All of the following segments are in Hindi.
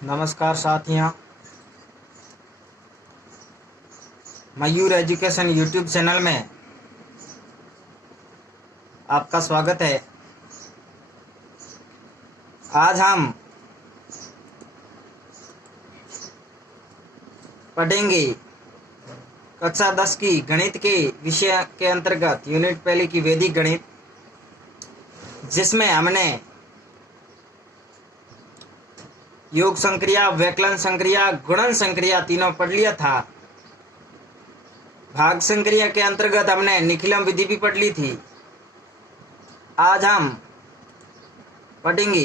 नमस्कार साथियों, मयूर एजुकेशन यूट्यूब चैनल में आपका स्वागत है। आज हम पढ़ेंगे कक्षा 10 की गणित के विषय के अंतर्गत यूनिट पहले की वैदिक गणित, जिसमें हमने योग संक्रिया, वैकलन संक्रिया, गुणन संक्रिया तीनों पढ़ लिया था। भाग संक्रिया के अंतर्गत हमने निखिलम विधि भी पढ़ ली थी। आज हम पढ़ेंगे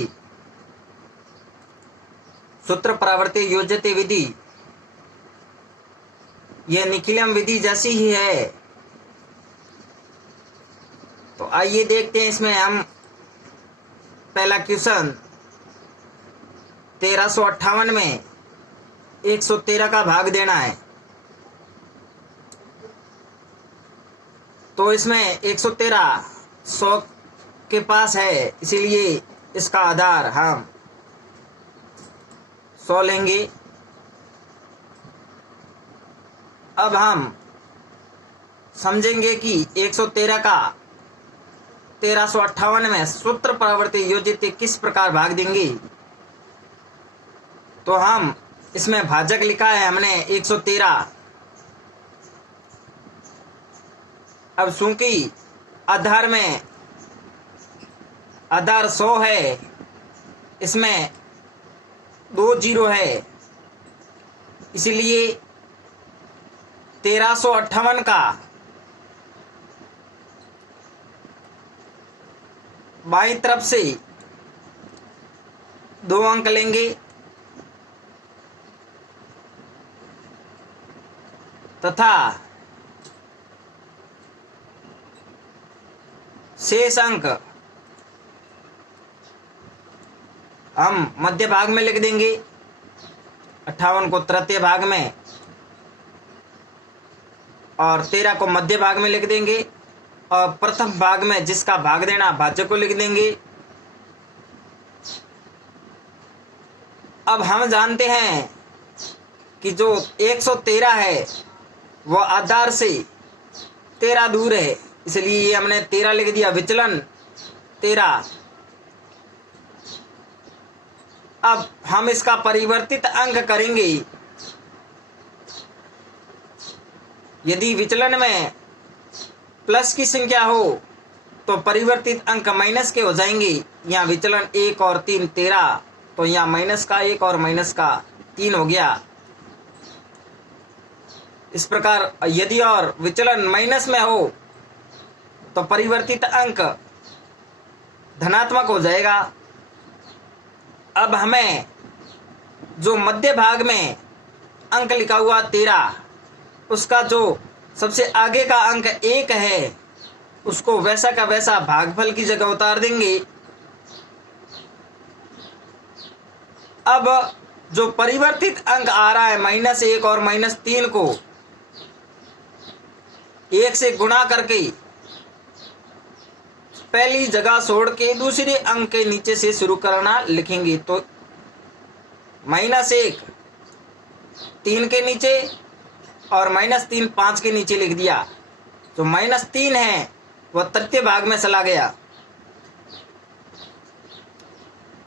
सूत्र परावर्ते योज्यते विधि। यह निखिलम विधि जैसी ही है। तो आइए देखते हैं। इसमें हम पहला क्वेश्चन 1358 में 113 का भाग देना है। तो इसमें 113 100 के पास है, इसीलिए इसका आधार हम 100 लेंगे। अब हम समझेंगे कि 113 का 1358 में सूत्र परावर्ते योजित किस प्रकार भाग देंगे। तो हम इसमें भाजक लिखा है हमने 113। अब चूंकि आधार में आधार 100 है, इसमें 2 जीरो है, इसलिए 1358 का बाईं तरफ से 2 अंक लेंगे तथा शेष अंक हम मध्य भाग में लिख देंगे। 58 को तृतीय भाग में और 13 को मध्य भाग में लिख देंगे, और प्रथम भाग में जिसका भाग देना भाजक को लिख देंगे। अब हम जानते हैं कि जो 113 है वह आधार से 13 दूर है, इसलिए हमने 13 लिख दिया। विचलन 13। अब हम इसका परिवर्तित अंक करेंगे। यदि विचलन में प्लस की संख्या हो तो परिवर्तित अंक माइनस के हो जाएंगे। यहाँ विचलन 1 और 3 13, तो यहाँ माइनस का 1 और माइनस का 3 हो गया। इस प्रकार यदि और विचलन माइनस में हो तो परिवर्तित अंक धनात्मक हो जाएगा। अब हमें जो मध्य भाग में अंक लिखा हुआ 13, उसका जो सबसे आगे का अंक 1 है, उसको वैसा का वैसा भागफल की जगह उतार देंगे। अब जो परिवर्तित अंक आ रहा है -1 और -3 को 1 से गुणा करके पहली जगह छोड़ के दूसरे अंक के नीचे से शुरू करना लिखेंगे। तो -1 3 के नीचे और -3 5 के नीचे लिख दिया। जो -3 है वह तृतीय भाग में चला गया।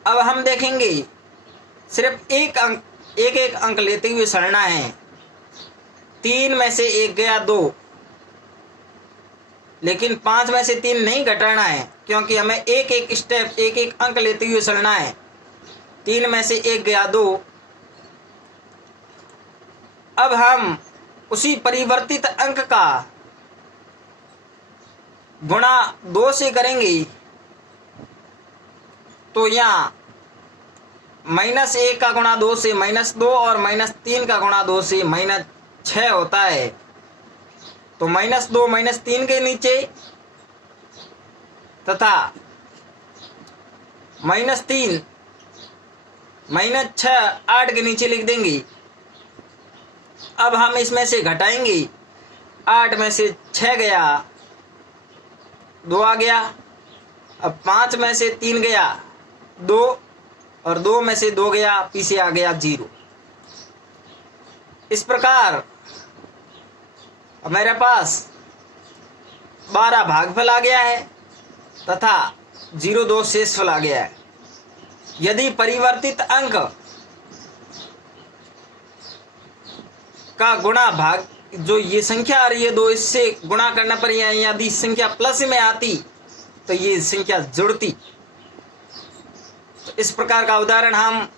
अब हम देखेंगे सिर्फ एक अंक लेते हुए चलना है। 3 में से 1 गया 2, लेकिन 5 में से 3 नहीं घटाना है, क्योंकि हमें एक एक अंक लेते हुए चलना है। 3 में से 1 गया 2। अब हम उसी परिवर्तित अंक का गुणा 2 से करेंगे। तो यहाँ -1 का गुणा 2 से -2 और -3 का गुणा 2 से -6 होता है। तो -2 -3 के नीचे तथा -3 -6 8 के नीचे लिख देंगे। अब हम इसमें से घटाएंगे। 8 में से 6 गया, 2 आ गया। अब 5 में से 3 गया, 2 और 2 में से 2 गया, पीछे आ गया 0। इस प्रकार मेरे पास 12 भागफल आ गया है तथा 0 शेषफल आ गया है। यदि परिवर्तित अंक का गुणा भाग जो ये संख्या आ रही है 2, इससे गुणा करने पर यदि संख्या प्लस में आती तो ये संख्या जुड़ती। तो इस प्रकार का उदाहरण हम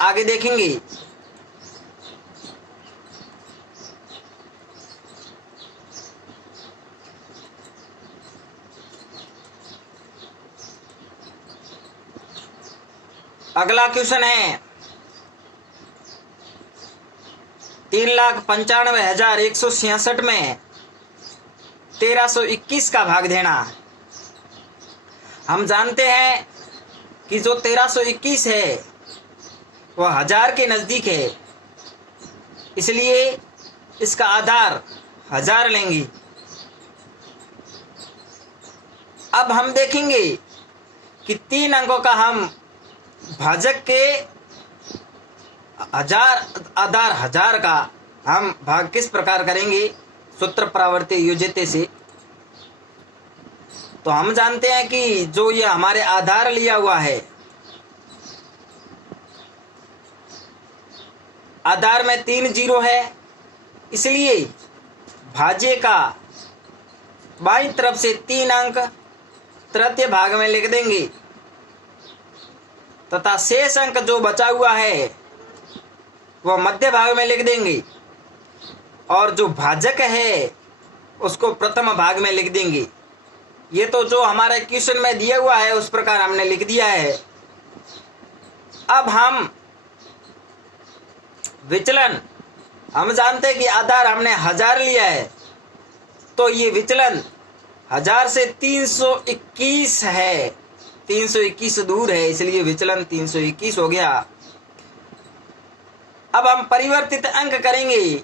आगे देखेंगे। अगला क्वेश्चन है 3,95,166 में 1321 का भाग देना। हम जानते हैं कि जो 1321 है वह 1000 के नजदीक है, इसलिए इसका आधार 1000 लेंगे। अब हम देखेंगे कि 3 अंकों का हम भाजक के 1000 आधार 1000 का हम भाग किस प्रकार करेंगे, सूत्र प्रवर्ती योज्यते से। तो हम जानते हैं कि जो ये हमारे आधार लिया हुआ है, आधार में 3 0 है, इसलिए भाज्य का बाईं तरफ से 3 अंक तृतीय भाग में लिख देंगे तथा शेष अंक जो बचा हुआ है वह मध्य भाग में लिख देंगे और जो भाजक है उसको प्रथम भाग में लिख देंगे। ये तो जो हमारे क्वेश्चन में दिया हुआ है उस प्रकार हमने लिख दिया है। अब हम विचलन, हम जानते हैं कि आधार हमने 1000 लिया है, तो ये विचलन 1000 से 321 है, 321 दूर है, इसलिए विचलन 321 हो गया। अब हम परिवर्तित अंक करेंगे।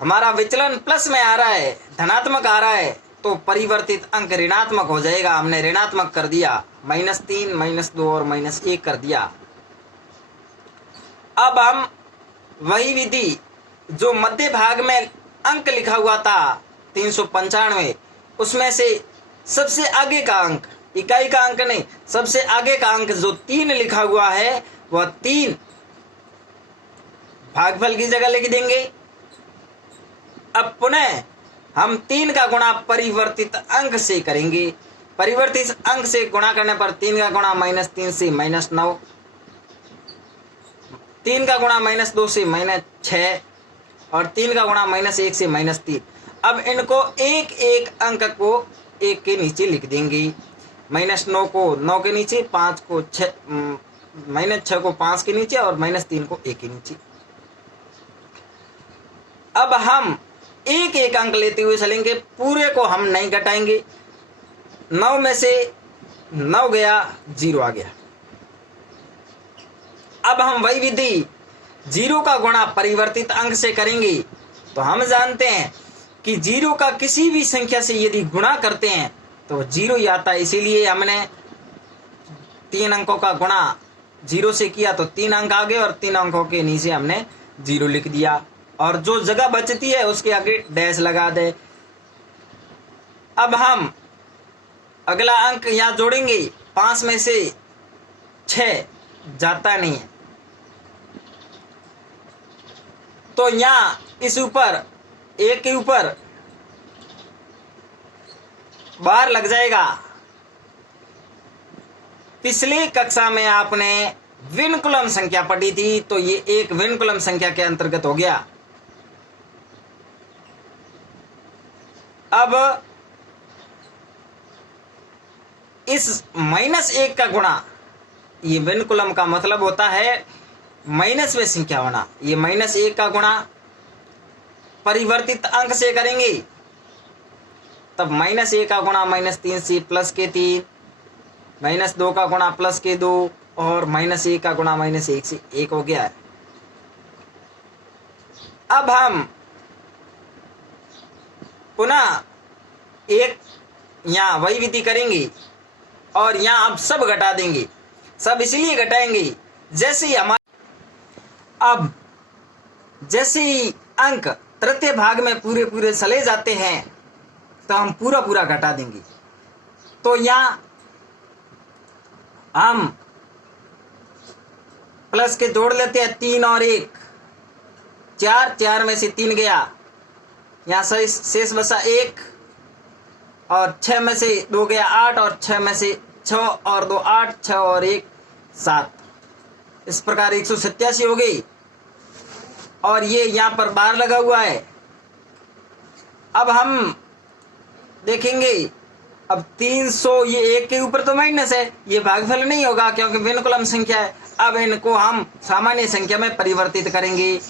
हमारा विचलन प्लस में आ रहा है, धनात्मक आ रहा है, तो परिवर्तित अंक ऋणात्मक हो जाएगा। हमने ऋणात्मक कर दिया, -3, -2 और -1 कर दिया। अब हम वही विधि जो मध्य भाग में अंक लिखा हुआ था 395, उसमें से सबसे आगे का अंक, इकाई का अंक नहीं, सबसे आगे का अंक जो 3 लिखा हुआ है वह 3 भागफल की जगह लिख देंगे। अब पुनः हम 3 का गुणा परिवर्तित अंक से करेंगे। परिवर्तित अंक से गुणा करने पर 3 का गुणा -3 से -9, 3 का गुणा -2 से -6 और 3 का गुणा -1 से -3। अब इनको एक एक अंक को 1 के नीचे लिख देंगे। -9 को 9 के नीचे, 5 को 6, -6 को 5 के नीचे और -3 को 1 के नीचे। अब हम एक एक अंक लेते हुए चलेंगे, पूरे को हम नहीं घटाएंगे। 9 में से 9 गया, 0 आ गया। अब हम वही विधि 0 का गुणा परिवर्तित अंक से करेंगे। तो हम जानते हैं कि 0 का किसी भी संख्या से यदि गुणा करते हैं तो 0 ही आता है, इसीलिए हमने 3 अंकों का गुणा 0 से किया तो 3 अंक आ गए और 3 अंकों के नीचे हमने 0 लिख दिया और जो जगह बचती है उसके आगे डैश लगा दे। अब हम अगला अंक यहाँ जोड़ेंगे। 5 में से 6 जाता नहीं है, तो यहाँ इस ऊपर 1 के ऊपर बार लग जाएगा। पिछली कक्षा में आपने विनकुलम संख्या पढ़ी थी, तो ये एक विनकुलम संख्या के अंतर्गत हो गया। अब इस -1 का गुणा, ये विनकुलम का मतलब होता है माइनस में संख्या होना। ये -1 का गुणा परिवर्तित अंक से करेंगे, तब -1 का गुणा -3 से +3, -2 का गुणा +2 और -1 का गुणा -1 से 1 हो गया है। अब हम पुनः एक यहाँ वही विधि करेंगे और यहाँ अब सब घटा देंगे। सब इसलिए घटाएंगे जैसे ही जैसे ही अंक तृतीय भाग में पूरे पूरे चले जाते हैं तो हम पूरा पूरा घटा देंगे। तो यहाँ हम प्लस के जोड़ लेते हैं 3 और 1, 4, 4 में से 3 गया, यहाँ शेष बचा 1 और 6 में से 2 गया 8 और 6 में से 6 और 2 8, 6 और 1 7। इस प्रकार 187 हो गई और ये यहाँ पर बार लगा हुआ है। अब हम देखेंगे, अब 300 ये 1 के ऊपर तो माइनस है, ये भागफल नहीं होगा क्योंकि विनुकुलम संख्या है। अब इनको हम सामान्य संख्या में परिवर्तित करेंगे।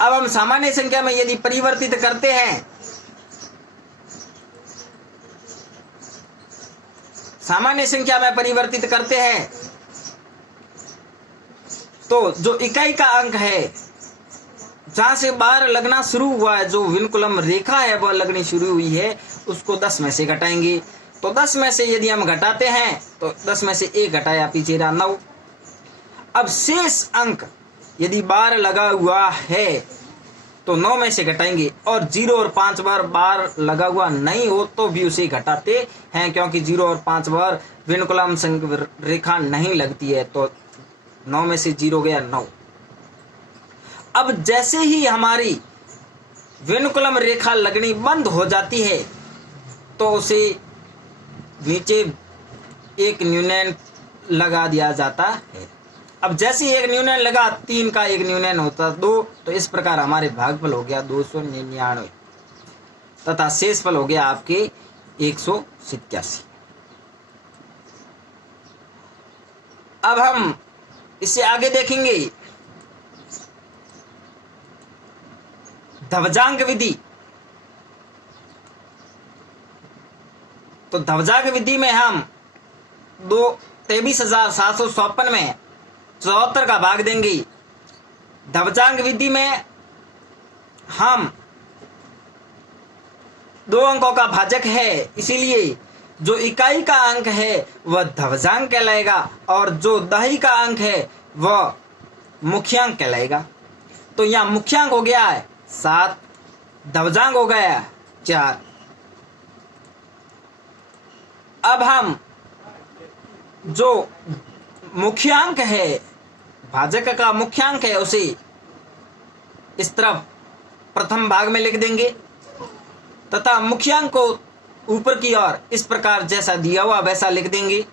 अब हम सामान्य संख्या में यदि परिवर्तित करते हैं, सामान्य संख्या में परिवर्तित करते हैं तो जो इकाई का अंक है, जहां से बार लगना शुरू हुआ है, जो विनुकुलम रेखा है वह लगनी शुरू हुई है, उसको 10 में से घटाएंगे। तो 10 में से यदि हम घटाते हैं तो 10 में से 1 घटाया, पीछे रहा 9। अब शेष अंक यदि बार लगा हुआ है तो 9 में से घटाएंगे और 0 और 5 बार लगा हुआ नहीं हो तो भी उसे घटाते हैं, क्योंकि 0 और 5 बार विनुकुलम रेखा नहीं लगती है। तो 9 में से 0 गया 9। अब जैसे ही हमारी विनुकुलम रेखा लगनी बंद हो जाती है तो उसे नीचे एक न्यूनयन लगा दिया जाता है। अब जैसे ही एक न्यूनयन लगा, 3 का एक न्यूनयन होता 2, तो इस प्रकार हमारे भागफल हो गया 299 तथा शेषफल हो गया आपके 187। अब हम इससे आगे देखेंगे ध्वजांक विधि। तो ध्वजांक विधि में हम 23,754 में 74 का भाग देंगे। ध्वजांक विधि में हम 2 अंकों का भाजक है, इसीलिए जो इकाई का अंक है वह ध्वजांक कहलाएगा और जो दही का अंक है वह मुख्यांक कहलाएगा। तो यहाँ मुख्यांक हो गया है 7, ध्वजांक हो गया 4। अब हम जो मुख्यांक है, भाजक का मुख्यांक है, उसे इस तरफ प्रथम भाग में लिख देंगे तथा मुख्यांक को ऊपर की ओर इस प्रकार जैसा दिया हुआ वैसा लिख देंगे।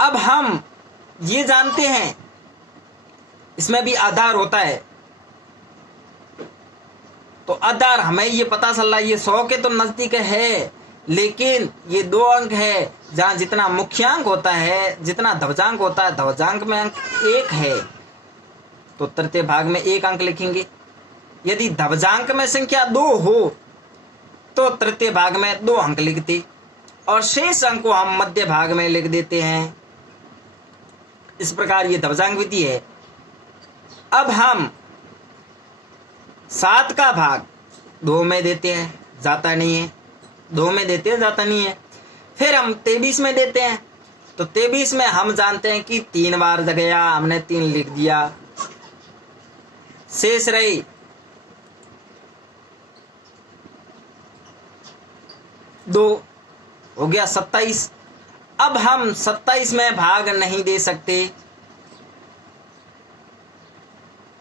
अब हम ये जानते हैं इसमें भी आधार होता है, तो आधार हमें ये पता चल रहा है ये 100 के तो नजदीक है, लेकिन ये 2 अंक है जहां जितना मुख्यांक होता है, जितना ध्वजांक होता है, ध्वजांक में अंक 1 है तो तृतीय भाग में 1 अंक लिखेंगे। यदि ध्वजांक में संख्या 2 हो तो तृतीय भाग में 2 अंक लिखते और शेष अंक को हम मध्य भाग में लिख देते हैं। इस प्रकार ये ध्वजांक विधि है। अब हम 7 का भाग 2 में देते हैं, जाता नहीं है, 2 में देते हैं, जाता नहीं है। फिर हम 23 में देते हैं, तो 23 में हम जानते हैं कि 3 बार गया, हमने 3 लिख दिया, शेष रही 2, हो गया 27। अब हम 27 में भाग नहीं दे सकते।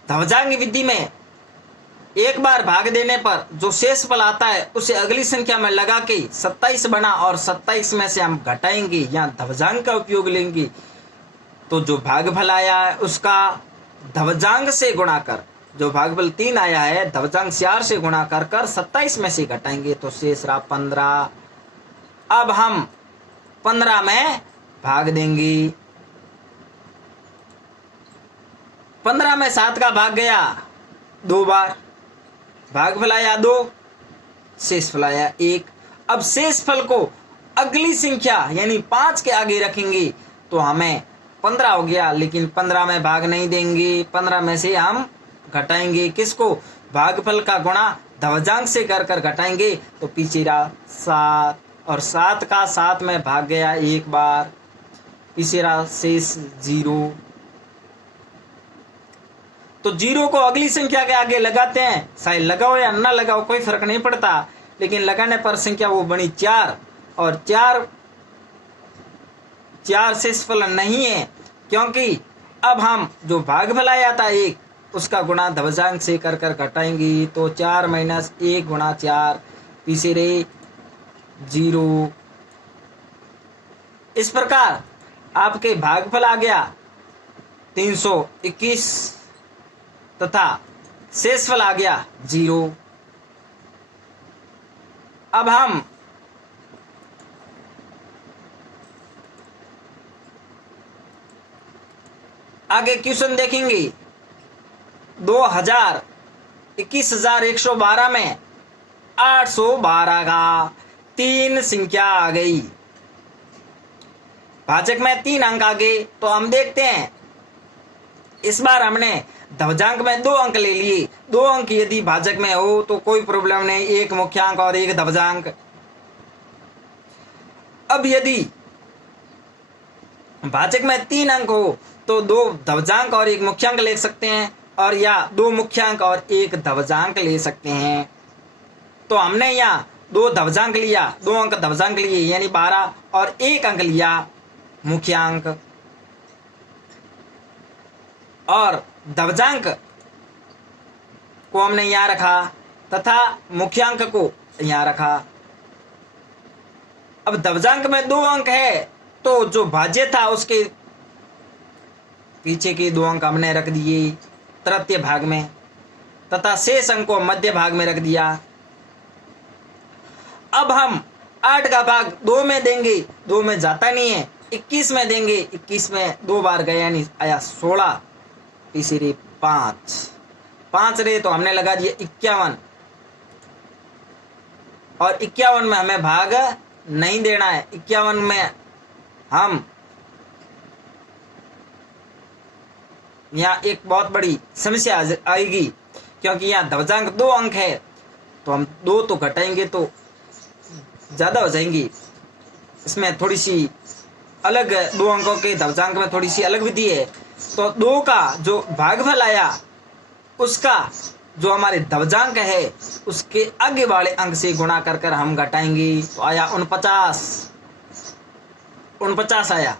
ध्वजांक विधि में एक बार भाग देने पर जो शेषफल आता है उसे अगली संख्या में लगा के 27 बना और 27 में से हम घटाएंगे, यहाँ ध्वजांक का उपयोग लेंगे। तो जो भागफल आया है उसका ध्वजांक से गुणा कर, जो भागफल 3 आया है ध्वजांक 4 से गुणा कर 27 में से घटाएंगे तो शेष रहा 15। अब हम 15 में भाग देंगे। 15 में 7 का भाग गया 2 बार, भागफल आया 2, शेषफल आया 1। अब शेषफल को अगली संख्या यानी 5 के आगे रखेंगे तो हमें 15 हो गया, लेकिन 15 में भाग नहीं देंगे। 15 में से हम घटाएंगे किसको? भागफल का गुणा ध्वजांक से कर घटाएंगे तो पीछे रहा 7 और 7 का 7 में भाग गया एक बार, तीसरा शेष 0। तो 0 को अगली संख्या के आगे लगाते हैं, चाहे लगाओ या ना लगाओ कोई फर्क नहीं पड़ता, लेकिन लगाने पर संख्या वो बनी 4, और 4 शेषफल नहीं है, क्योंकि अब हम जो भागफल आया था 1 उसका गुणा ध्वजांक से कर कर घटाएंगे, तो 4 - 1 गुणा 4, तीसरे 0। इस प्रकार आपके भागफल आ गया 321 तथा शेषफल आ गया 0। अब हम आगे क्वेश्चन देखेंगे। 21,112 में 812 का 3 संख्या आ गई, भाजक में 3 अंक आ गए। तो हम देखते हैं, इस बार हमने ध्वजांक में 2 अंक ले लिए। 2 अंक यदि भाजक में हो तो कोई प्रॉब्लम नहीं, एक मुख्यांक और एक ध्वजांक। अब यदि भाजक में 3 अंक हो तो 2 ध्वजांक और एक मुख्यांक ले सकते हैं, और या 2 मुख्यांक और एक ध्वजांक ले सकते हैं। तो हमने यहाँ 2 ध्वजांक लिया, 2 अंक ध्वजांक लिए, यानी 12, और 1 अंक लिया मुख्यांक, और ध्वजांक को हमने यहाँ रखा तथा मुख्यांक को यहाँ रखा। अब ध्वजांक में 2 अंक है तो जो भाज्य था उसके पीछे के 2 अंक हमने रख दिए तृतीय भाग में, तथा शेष अंक को मध्य भाग में रख दिया। अब हम 8 का भाग 2 में देंगे, 2 में जाता नहीं है, 21 में देंगे, 21 में 2 बार गया नहीं, आया 16, तीसरी 5 रहे तो हमने लगा दिया 51, और 51 में हमें भाग नहीं देना है। 51 में हम यहाँ एक बहुत बड़ी समस्या आएगी, क्योंकि यहाँ ध्वजांक 2 अंक है, तो हम 2 तो घटाएंगे तो ज्यादा हो जाएंगी। इसमें थोड़ी सी अलग 2 अंकों के ध्वजांक में थोड़ी सी अलग विधि है। तो 2 का जो भागफल आया उसका जो हमारे ध्वजांक है उसके आगे वाले अंक से गुणा कर कर हम घटाएंगे, तो आया 49 आया।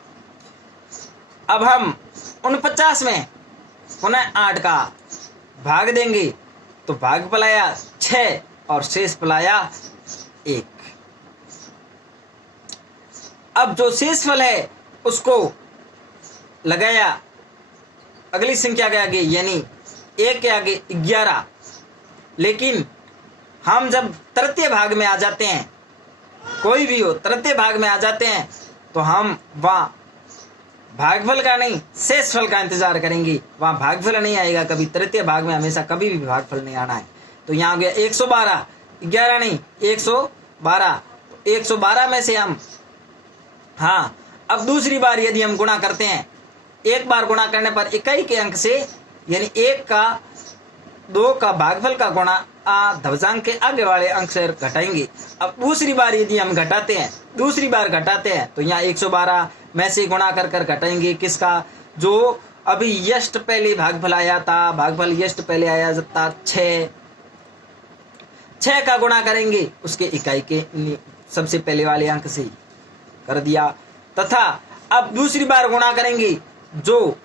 अब हम 49 में पुनः 8 का भाग देंगे तो भागफल आया 6 और शेषफल आया 1। अब जो शेषफल है उसको लगाया अगली संख्या के आगे, यानी 1 के आगे 11। लेकिन हम जब तृतीय भाग में आ जाते हैं, कोई भी हो तृतीय भाग में आ जाते हैं, तो हम वहां भागफल का नहीं शेषफल का इंतजार करेंगे। वहां भागफल नहीं आएगा कभी, तृतीय भाग में हमेशा कभी भी भागफल नहीं आना है। तो यहाँ हो गया 112, 11 नहीं 112। 112 में से हम अब दूसरी बार यदि हम गुणा करते हैं, एक बार गुणा करने पर इकाई के अंक से, यानी 1 का 2 का भागफल का गुणा ध्वजांक के आगे वाले अंक से घटाएंगे। अब दूसरी बार यदि हम घटाते हैं तो यहाँ 112 में से गुणा कर कर घटाएंगे किसका, जो अभी यष्ट पहले भागफल आया था, भागफल यष्ट पहले आया था 6 का गुणा करेंगे उसके इकाई के सबसे पहले वाले अंक से कर दिया, तथा अब दूसरी बार गुणा करेंगे जो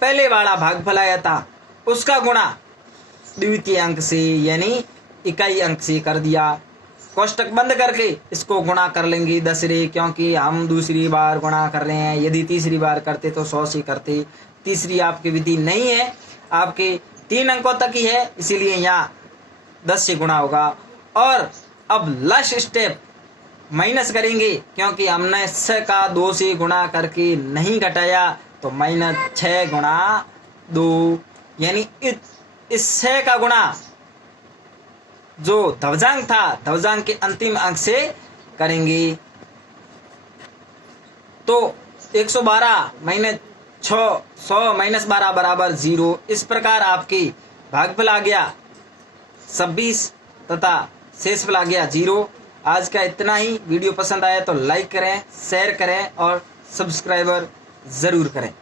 पहले वाला भागफल आया था उसका गुणा द्वितीय अंक से, यानी इकाई अंक से कर दिया। कोष्टक बंद करके इसको गुणा कर लेंगे 10 रे, क्योंकि हम दूसरी बार गुणा कर रहे हैं। यदि तीसरी बार करते तो 100 से करते, तीसरी आपकी विधि नहीं है, आपके 3 अंकों तक ही है, इसीलिए यहाँ 10 से गुणा होगा। और अब लास्ट स्टेप माइनस करेंगे, क्योंकि हमने 6 का 2 से गुणा करके नहीं घटाया, तो -6 गुणा 2, यानी इस 6 का गुणा जो ध्वजांक था ध्वजांक के अंतिम अंक से करेंगे। तो 112 - 6 100 - 12 बराबर 0। इस प्रकार आपकी भागफल आ गया 26 तथा शेषफल आ गया 0। आज का इतना ही। वीडियो पसंद आया तो लाइक करें, शेयर करें और सब्सक्राइबर ज़रूर करें।